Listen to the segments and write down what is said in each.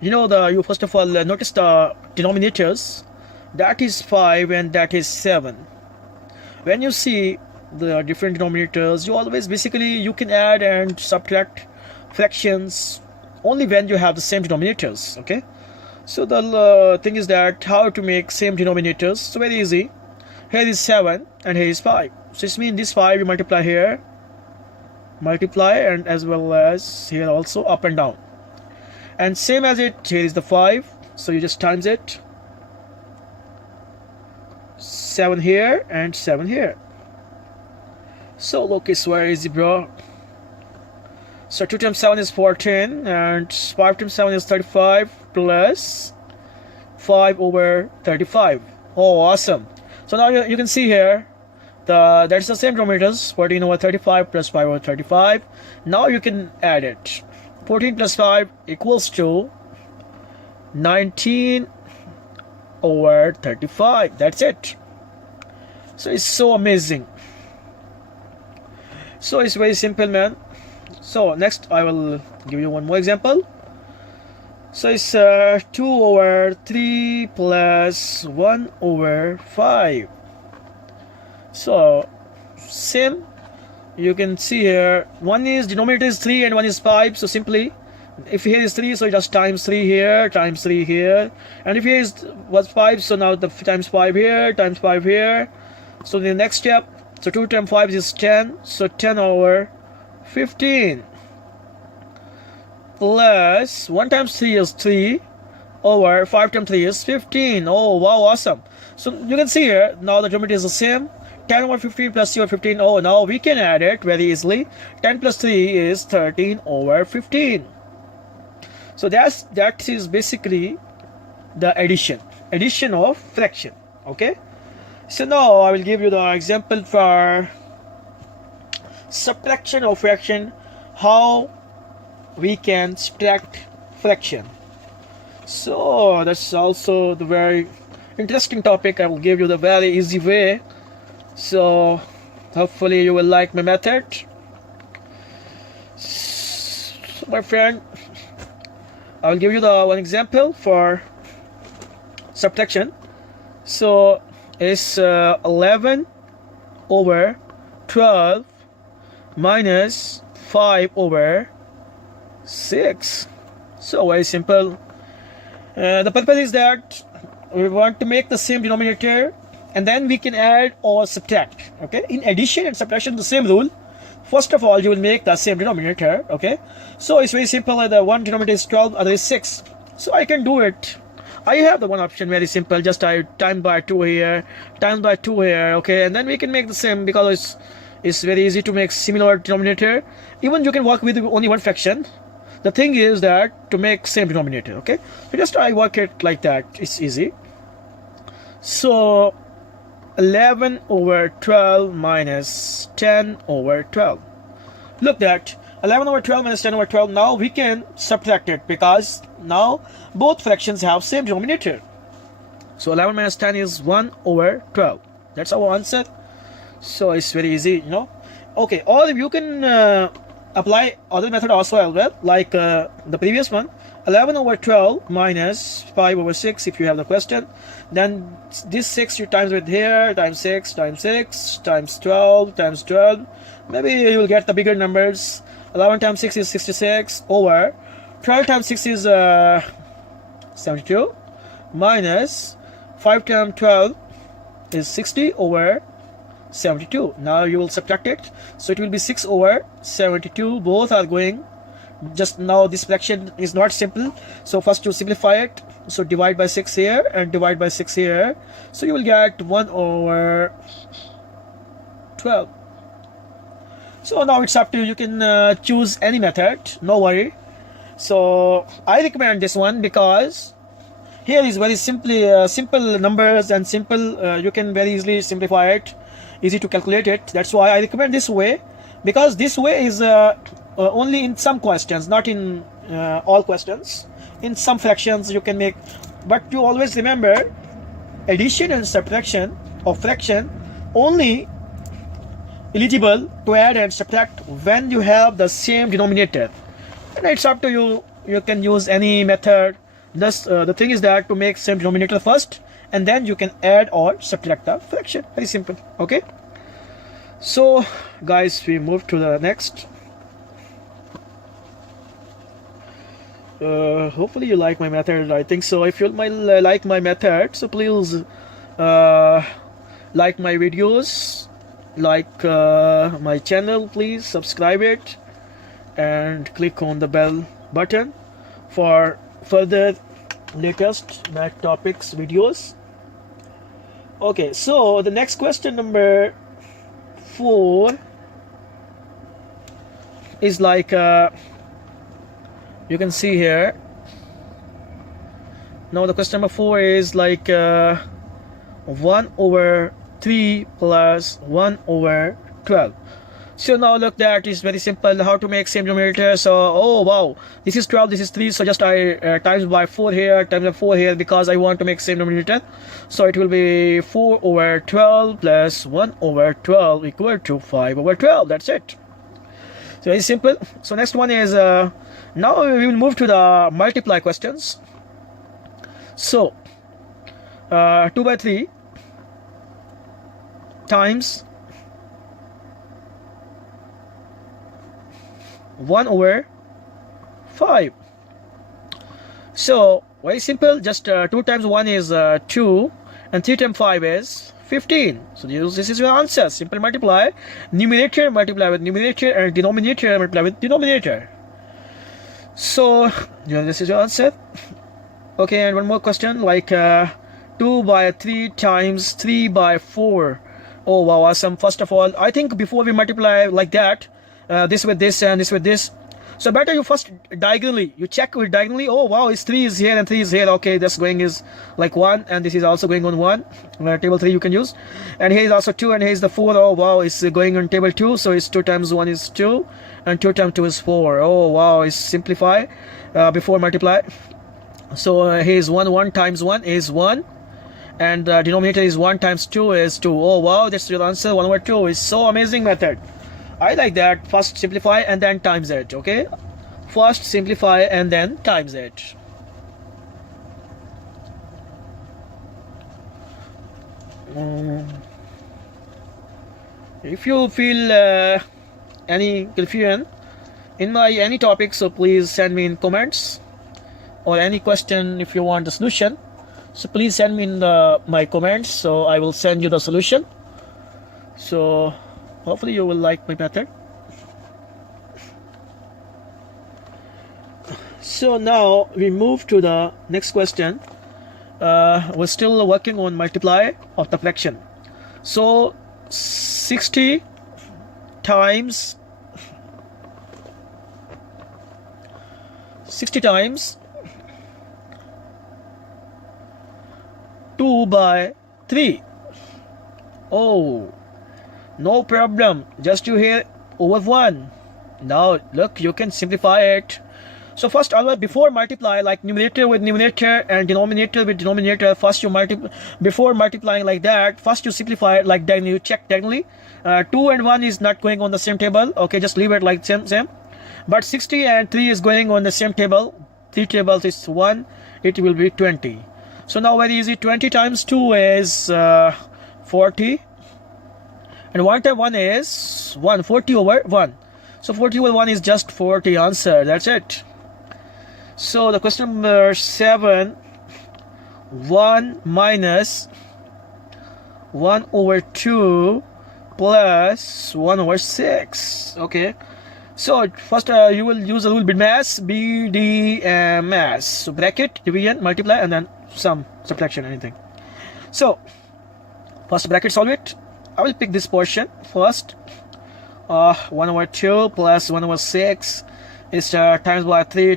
You first of all notice the denominators. That is 5 and that is 7. When you see the different denominators, you always basically you can add and subtract fractions only when you have the same denominators. Okay, so the thing is that how to make same denominators. So very easy. Here is 7 and here is 5. So this means this 5 you multiply here, and as well as here also up and down. And same as it, here is the 5, so you just times it. 7 here and 7 here. So look, it's very easy, bro. So 2 times 7 is 14 and 5 times 7 is 35 plus 5 over 35. Oh, awesome. So now you can see here that's the same denominators, 14 over 35 plus 5 over 35. Now you can add it. 14 plus 5 equals to 19 over 35. That's it. So it's so amazing. So it's very simple, man. So next I will give you one more example. So it's 2 over 3 plus 1 over 5. So same, you can see here, one is denominator is 3 and one is 5. So simply, if here is 3, so you just times 3 here, times 3 here. And if here was 5, so now the times 5 here, times 5 here. So the next step, so 2 times 5 is 10, so 10 over 15 plus 1 times 3 is 3 over 5 times 3 is 15. Oh wow, awesome. So you can see here now the denominator is the same, 10 over 15 plus 3 over 15. Oh, now we can add it very easily. 10 plus 3 is 13 over 15. So that is basically the addition of fraction. Okay, so now I will give you the example for subtraction of fraction, how we can subtract fraction. So that's also the very interesting topic. I will give you the very easy way, so hopefully you will like my method. So my friend, I will give you the one example for subtraction. So it's 11 over 12 minus 5 over 6. So very simple. The purpose is that we want to make the same denominator and then we can add or subtract. Okay, in addition and subtraction, the same rule. First of all, you will make the same denominator. Okay, so it's very simple. The one denominator is 12, other is 6. So I can do it. I have the one option, very simple. Just I times by 2 here, times by 2 here. Okay, and then we can make the same, because it's very easy to make similar denominator. Even you can work with only one fraction. The thing is that to make same denominator. Okay, so just I work it like that. It's easy. So 11 over 12 minus 10 over 12. Look that 11 over 12 minus 10 over 12. Now we can subtract it because now both fractions have same denominator. So 11 minus 10 is 1 over 12. That's our answer. So it's very easy, Okay, or you can apply other method also as well, like the previous one. 11 over 12 minus 5 over 6 if you have the question. Then this 6 you times with here, times 6, times 6, times 12, times 12. Maybe you will get the bigger numbers. 11 times 6 is 66 over 12 times 6 is 72 minus 5 times 12 is 60 over 72. Now you will subtract it, so it will be 6 over 72. Both are going. Just now this fraction is not simple, so first you simplify it. So divide by 6 here and divide by 6 here, so you will get 1 over 12. So now it's up to you. You can choose any method, no worry. So I recommend this one because here is very simple numbers and simple, you can very easily simplify it, easy to calculate it. That's why I recommend this way, because this way is only in some questions, not in all questions. In some fractions you can make, but you always remember addition and subtraction of fraction only eligible to add and subtract when you have the same denominator. And it's up to you. You can use any method Thus, the thing is that to make same denominator first, and then you can add or subtract the fraction. Very simple. Okay. So, guys, we move to the next. Hopefully you like my method. I think so. If you like my method, so please like my videos, like my channel, please subscribe it and click on the bell button for further latest math topics videos. Okay, so the next question, number 4, is like you can see here. Now the question number 4 is like 1/3 plus 1/12. So now look, that is very simple how to make same denominator. So oh wow, this is 12, this is 3, so just I times by 4 here, times by 4 here, because I want to make same denominator. So it will be 4/12 plus 1/12 equal to 5/12. That's it. So very simple. So next one is now we will move to the multiply questions. So 2/3 times 1/5. So very simple. Just 2 times 1 is 2, and 3 times 5 is 15. So this is your answer. Simple multiply. Numerator multiply with numerator, and denominator multiply with denominator. So this is your answer. Okay, and one more question, like 2/3 times 3/4. Oh wow, awesome. First of all, I think before we multiply like that, this with this and this with this, so better you first diagonally, you check with diagonally. Oh wow, it's 3 is here and 3 is here. Okay, this going is like 1, and this is also going on 1. Table 3 you can use, and here is also 2, and here is the 4. Oh wow, it's going on table 2, so it's 2 times 1 is 2, and 2 times 2 is 4. Oh wow, it's simplify before multiply. So here is 1 times 1 is 1, and denominator is 1 times 2 is 2. Oh wow, that's your answer. 1/2 is so amazing method. I like that. First simplify and then times it. Okay, first simplify and then times it. If you feel any confusion in my any topic, so please send me in comments, or any question if you want the solution, so please send me in my comments, so I will send you the solution. So hopefully you will like my method. So now we move to the next question. We're still working on multiply of the fraction. So 60 times 2/3. Oh, no problem. Just you here over 1. Now look, you can simplify it. So first, always before multiply, like numerator with numerator and denominator with denominator, first you before multiplying like that, first you simplify it like then you check diagonally. 2 and 1 is not going on the same table. Okay, just leave it like same. But 60 and 3 is going on the same table. 3 tables is 1. It will be 20. So now very easy. 20 times 2 is 40. And 1 times 1 is 1. 40/1. So 40/1 is just 40 answer. That's it. So the question number 7. 1 minus 1/2 plus 1/6. Okay. So first you will use a rule BDMAS, BDMAS. So bracket, division, multiply, and then sum, subtraction, anything. So first bracket, solve it. I will pick this portion first. 1/2 plus 1/6 is times by 3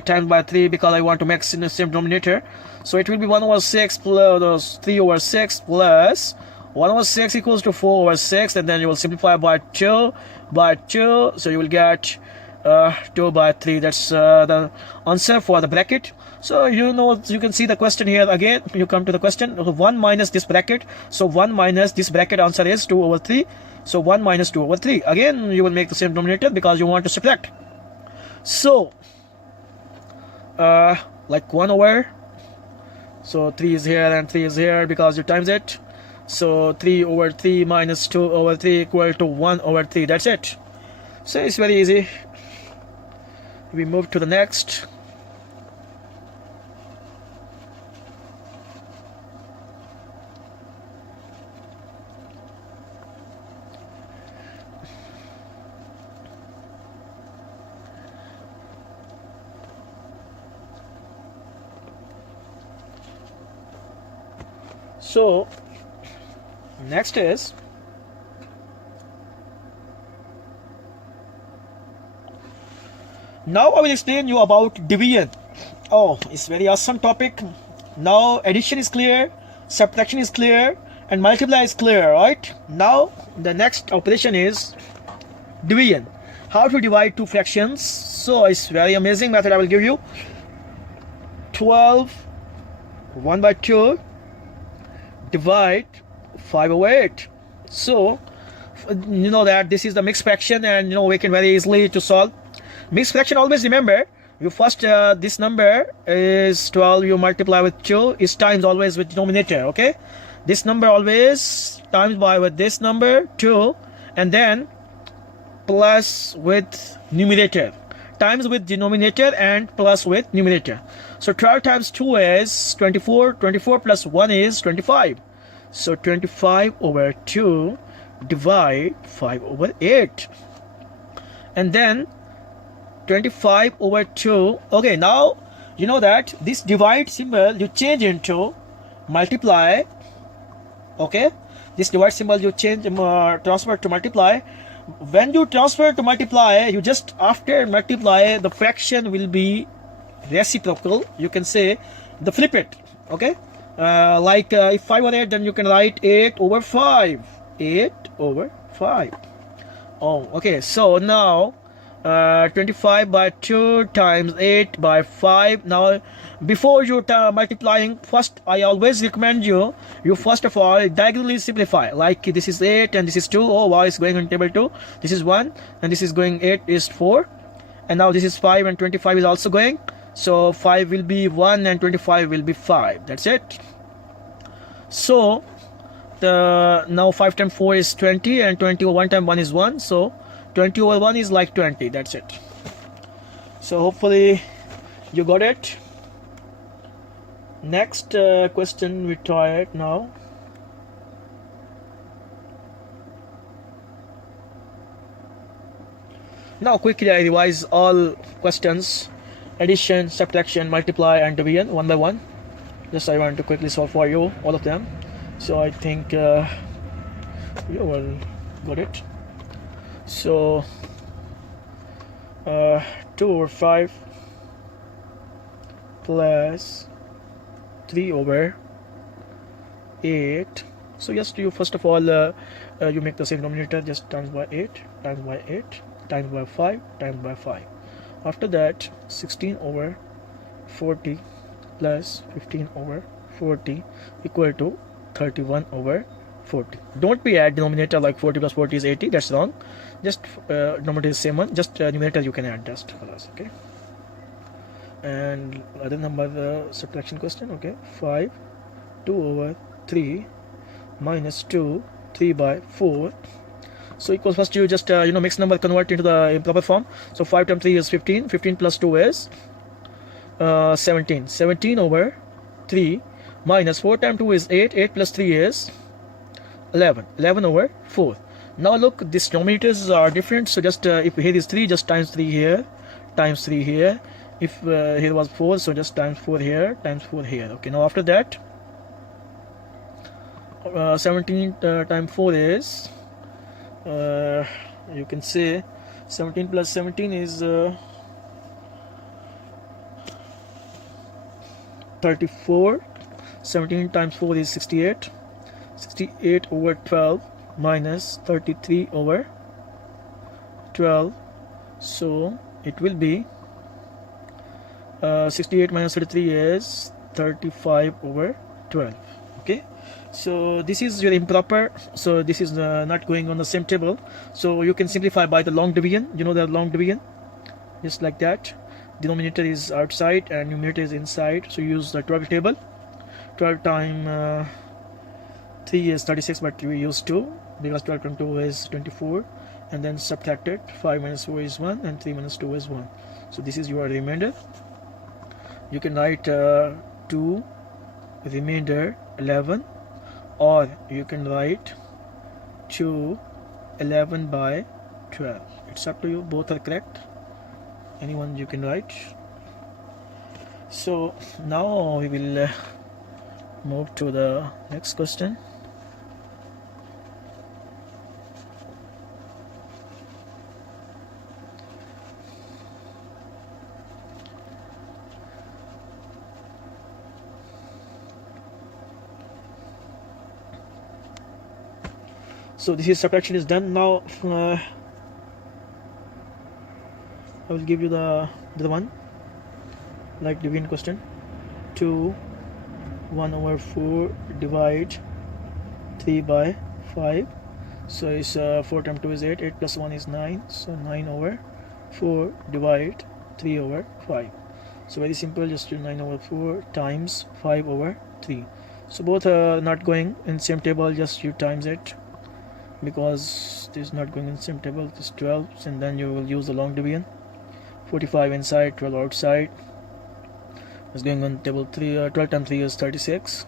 because I want to make in the same denominator. So it will be 1/6 plus 3/6 plus 1/6 equals to 4/6, and then you will simplify by 2, so you will get 2/3. That's the answer for the bracket. So you can see the question here again. You come to the question, 1 minus this bracket. So 1 minus this bracket answer is 2/3. So 1 minus 2/3. Again, you will make the same denominator because you want to subtract. So like 1/3 So 3 is here and 3 is here because you times it. So 3 over 3 minus 2 over 3 equal to 1 over 3. That's it. So it's very easy. We move to the next. So next is now I will explain you about division. Oh, it's very awesome topic. Now addition is clear, subtraction is clear, and multiply is clear, right? Now the next operation is division. How to divide two fractions. So it's very amazing method I will give you. 12 1 by 2 divide 5 over 8. So you know that this is the mixed fraction, and you know we can very easily to solve mixed fraction. Always remember, you first this number is 12, you multiply with 2 is times always with denominator. Okay, this number always times by with this number 2, and then plus with numerator, times with denominator and plus with numerator. So 12 times 2 is 24, 24 plus 1 is 25. So 25 over 2 divide 5 over 8. And then 25 over 2. Okay, now you know that this divide symbol you change into multiply. Okay, this divide symbol you change transfer to multiply. When you transfer to multiply, you just after multiply the fraction will be reciprocal. You can say the flip it. Okay, like if 5 over 8, then you can write 8 over 5. 8 over 5. Oh, okay. So now 25 by 2 times 8 by 5. Now before you multiplying, first I always recommend you first of all diagonally simplify. Like this is 8 and this is 2. Oh wow, it's going on table 2. This is 1 and this is going 8 is 4, and now this is 5 and 25 is also going. So 5 will be 1 and 25 will be 5. That's it. So now 5 times 4 is 20, and 20 over 1 times 1 is 1. So 20 over 1 is like 20. That's it. So hopefully you got it. Next question we try it now. Now quickly I revise all questions: addition, subtraction, multiply, and division one by one. Just I want to quickly solve for you all of them. So I think you will got it. So 2 over 5 plus 3 over 8. So just you first of all you make the same denominator, just times by 8 times by 8 times by 5 times by 5. After that 16 over 40 plus 15 over 40 equal to 31 over 40. Don't be add denominator like 40 plus 40 is 80. That's wrong. Just denominator is same one. Just numerator you can add just for us. Okay. And other number subtraction question. Okay. 5 2 over 3 minus 2 3 by 4. So equals, first you just mix number convert into the improper form. So 5 times 3 is 15. 15 plus 2 is 17. 17 over 3 minus 4 times 2 is 8. 8 plus 3 is 11. 11 over 4. Now look, these denominators are different. So just if here is 3, just times 3 here, times 3 here. If here was 4, so just times 4 here, times 4 here. Okay, now after that 17 times 4 is you can say 17 plus 17 is 34. 17 times 4 is 68. 68 over 12 minus 33 over 12. So it will be 68 minus 33 is 35 over 12. Okay, so this is your improper. So this is not going on the same table. So you can simplify by the long division. You know the long division, just like that. Denominator is outside and numerator is inside. So use the 12 table. 12 times 3 is 36, but we use 2 because 12 times 2 is 24, and then subtract it. 5 minus 4 is 1 and 3 minus 2 is 1. So this is your remainder. You can write 2 remainder 11, or you can write 2 11 by 12. It's up to you, both are correct, anyone you can write. So now we will move to the next question. So this is subtraction is done. Now I will give you the one like division question. 2 1 over 4 divide 3 by 5. So it's 4 times 2 is 8, 8 plus 1 is 9, so 9 over 4 divide 3 over 5. So very simple, just do 9 over 4 times 5 over 3. So both are not going in same table, just you times it, because this is not going in same table. This 12, and then you will use the long division. 45 inside, 12 outside. It's going on table 3. 12 times 3 is 36.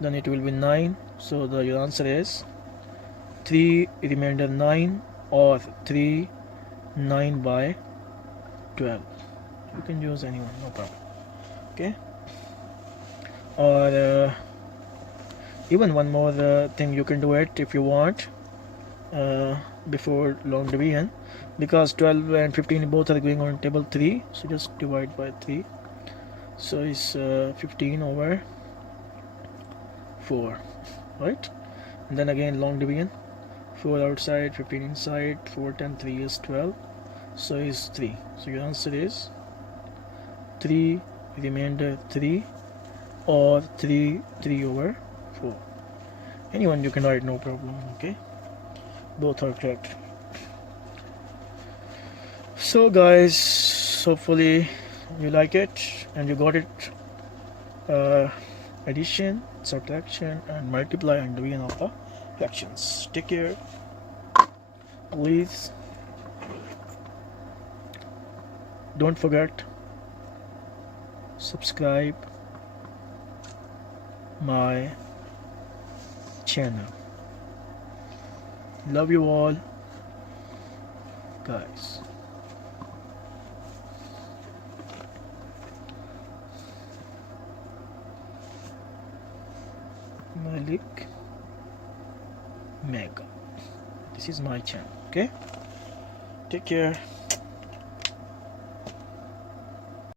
Then it will be 9. So your answer is 3 remainder 9, or 3 9 by 12. You can use anyone, no problem. Okay. Or even one more thing, you can do it if you want before long division, because 12 and 15 both are going on table 3, so just divide by 3. So it's 15 over 4, right? And then again long division, 4 outside, 15 inside, 4 times 3 is 12, so it's 3. So your answer is 3 remainder 3, or 3 over 4. Anyone you can write, no problem. Okay, both are correct. So guys, hopefully you like it and you got it. Addition, subtraction, and multiply and division of the fractions. Take care. Please don't forget subscribe my channel. Love you all, guys. Malik Mega. This is my channel. Okay, take care.